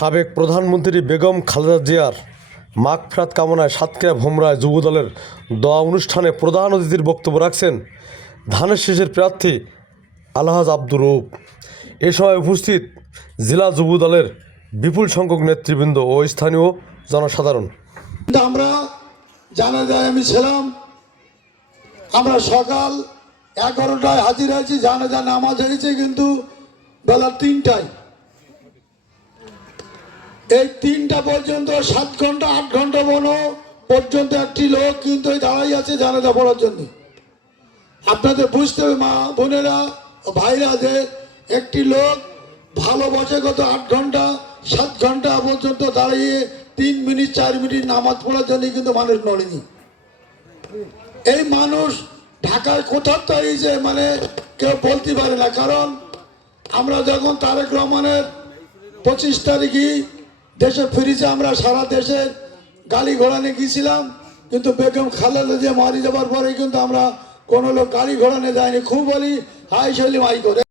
সাবেক প্রধানমন্ত্রী বেগম খালেদা জিয়ার মাগফিরাত কামনায় সাতক্ষীরা ভোমরায় যুবদলের দোয়া অনুষ্ঠানে প্রধান অতিথির বক্তব্য রাখছেন ধানের শীষের প্রার্থী আলহাজ আব্দুর রউফ। এ সময় উপস্থিত জেলা যুবদলের বিপুল সংখ্যক নেতৃবৃন্দ ও স্থানীয় জনসাধারণ। আমরা জানা যায় আমি ছিলাম, আমরা সকাল 11টায় হাজির হয়েছি, জানাজা নামাজ হয়েছে কিন্তু বেলা 3টায়। এই 3টা পর্যন্ত 7 ঘন্টা 8 ঘন্টা পর্যন্ত একটি লোক কিন্তু দাঁড়াই আছে জানাজা পড়ার জন্য। আপনাদের বুঝতে হবে মা বোনেরা ভাইরা, যে একটি লোক ভালো বসে গত 8 ঘন্টা 7 ঘন্টা পর্যন্ত দাঁড়িয়ে 3 মিনিট 4 মিনিট নামাজ পড়ার জন্য কিন্তু মানুষ নড়েনি। এই মানুষ ঢাকায় কোথাও যে কেউ বলতে পারে না, কারণ আমরা যখন তারেক রহমানের 25 তারিখে দেশে ফিরেছে, আমরা সারা দেশে গাড়ি ঘোড়া নিয়ে গিয়েছিলাম, কিন্তু বেগম খালেদা জিয়া মারি যাবার পরে কিন্তু আমরা কোনো লোক গাড়ি ঘোড়া নিয়ে যায়নি। খুব বলি হাই শৈলী মাই করে।